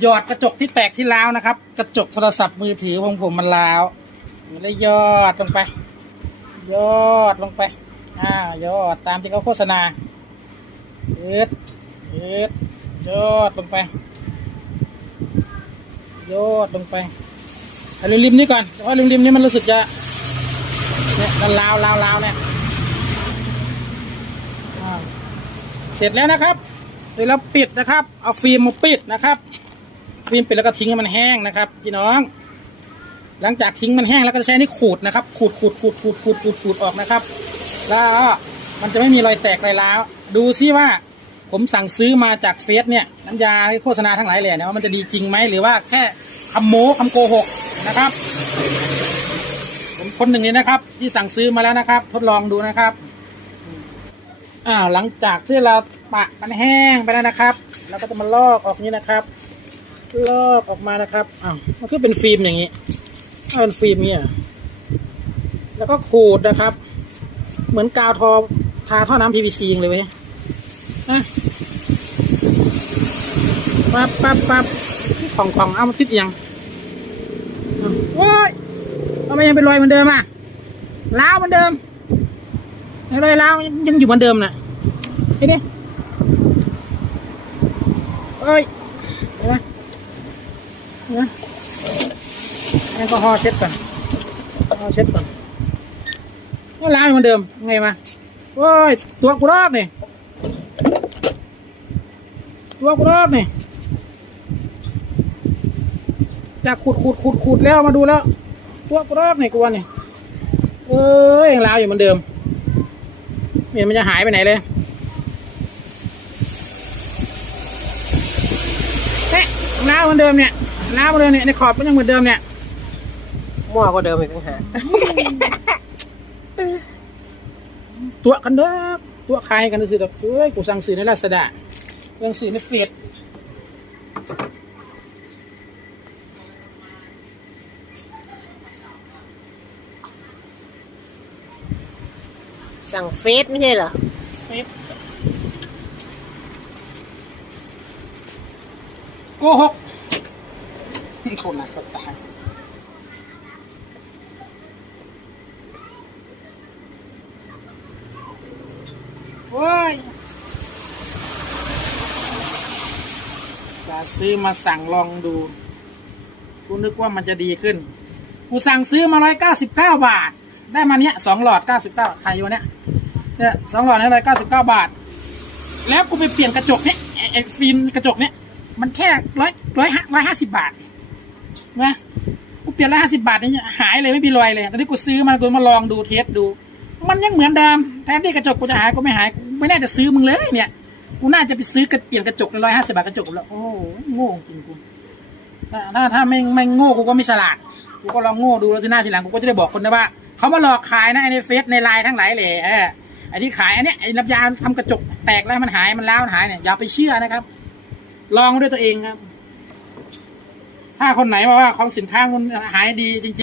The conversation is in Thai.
หยอดกระจกที่แตกที่ร้าวนะครับ กระจกโทรศัพท์มือถือของผมมันร้าวมันเลยหยอดลงไปหยอดลงไปอ่าหยอดตามที่เขาโฆษณาเอ็ดเอ็ดยอดลงไปยอดลงไปเอาริมๆนี่ก่อนเพราะริมๆนี่มันรู้สึกจะเนี่ยมันลาวลาวลาวเนี่ยเสร็จแล้วนะครับเสร็จแล้วปิดนะครับ เอาฟิล์มมาปิดนะครับ ฟิล์มปิดแล้วก็ทิ้งให้มันแห้งนะครับ พี่น้อง หลังจากทิ้งมันแห้งแล้วก็จะใช้นี่ขูดนะครับ ขูดขูดขูดขูดขูดขูดขูดออกนะครับ แล้วมันจะไม่มีรอยแตกรอยร้าวดูซิว่าผมสั่งซื้อมาจากเฟซเนี่ยน้ำยาโฆษณาทั้งหลายแหล่เนี่ยว่ามันจะดีจริงไหมหรือว่าแค่คำโม้คำโกหกนะครับ ผมคนหนึ่งเลยนะครับ ที่สั่งซื้อมาแล้วนะครับ ทดลองดูนะครับอ่าหลังจากที่เราปะมันแห้งไปแล้วนะครับ เราก็จะมาลอกออกนี้นะครับ ลอกออกมานะครับอ้าวมันก็เป็นฟิล์มอย่างนี้อ้าเป็นฟิล์มเนี่ยแล้วก็ขูดนะครับ เหมือนกาวทอทาท่อน้ำ PVC เองเลยเว้ยนะปั๊บปั๊บปั๊บของของเอามาติดยังอ้าวว้ายทำไมยังเป็นรอยเหมือนเดิมอะล้าวเหมือนเดิมอะไรล้วยังอยู่เหมือนเดิมนะไอ้เนี่ยเอ้ยเห็นไหมเห็ นไหมแอลกอฮอล์เช็ดก่อนแอลกอฮอล์เช็ดก่อนก็ล้างเหมือนเดิม ไงมาโอ้ย ตัวกูรอกนี่ตัวกูรอกนี่จากขุดขุดขุดขุดแล้วมาดูแล้ว ตัวกูรอกนี่กูว่านี่เอ้ยยังล้าอยู่เหมือนเดิมเห็นมันจะหายไปไหนเลยเนี่ยน้าเหมือนเดิมเนี่ย น้าเหมือนเดิมเนี่ยในขอบก็ยังเหมือนเดิมเนี่ยมั่วก็เดิมอีกต่างหากตัวกันเด้อตัวใครกันดูสิเด้อเฮ้ยกูสั่งซื้อในลาซาด้าสั่งซื้อในเฟซสั่งเฟซไม่ใช่เหรอเฟซโกหก คนนักก็ตายโอ้ยจะซื้อมาสั่งลองดู กูนึกว่ามันจะดีขึ้น กูสั่งซื้อมาร้อยเก้าสิบเก้าบาท ได้มาเนี้ยสองหลอดเก้าสิบเก้าไทยวันเนี้ยเนี่ยสองหลอดนี่ร้อยเก้าสิบเก้าบาท แล้วกูไปเปลี่ยนกระจกเนี้ยไอ้ฟิล์มกระจกเนี้ยมันแค่ร้อยร้อยห้าร้อยห้าสิบบาท นะกูเปลี่ยนร้อยห้าสิบาทนี่หายเลยไม่มีรอยเลย ตอนนี้กูซื้อมากูมาลองดูเทสดู มันยังเหมือนเดิมแทนที่กระจกกูจะหายกูไม่หายกูไม่น่าจะซื้อมึงเลยเนี่ยกูน่าจะไปซื้อกระเปลี่ยนกระจกร้อยห้าสิบาทกระจกแล้วโอ้โหโง่จริงกูถ้าถ้าไม่ไม่โง่กูก็ไม่ฉลาดกูก็ลองโง่ดูแล้วที่หน้าทีหลังกูก็จะได้บอกคนนะว่าเขามาหลอกขายนะในเฟซในไลน์ทั้งหลายเลยเออไอ้ที่ขายอันเนี้ยไอ้น้ำยาทำกระจกแตกแล้วมันหายมันล้าวมันหายเนี่ยอย่าไปเชื่อนะครับ ลองด้วยตัวเองครับ ถ้าคนไหนบอกว่าของสินค้าคุณหายดีจริง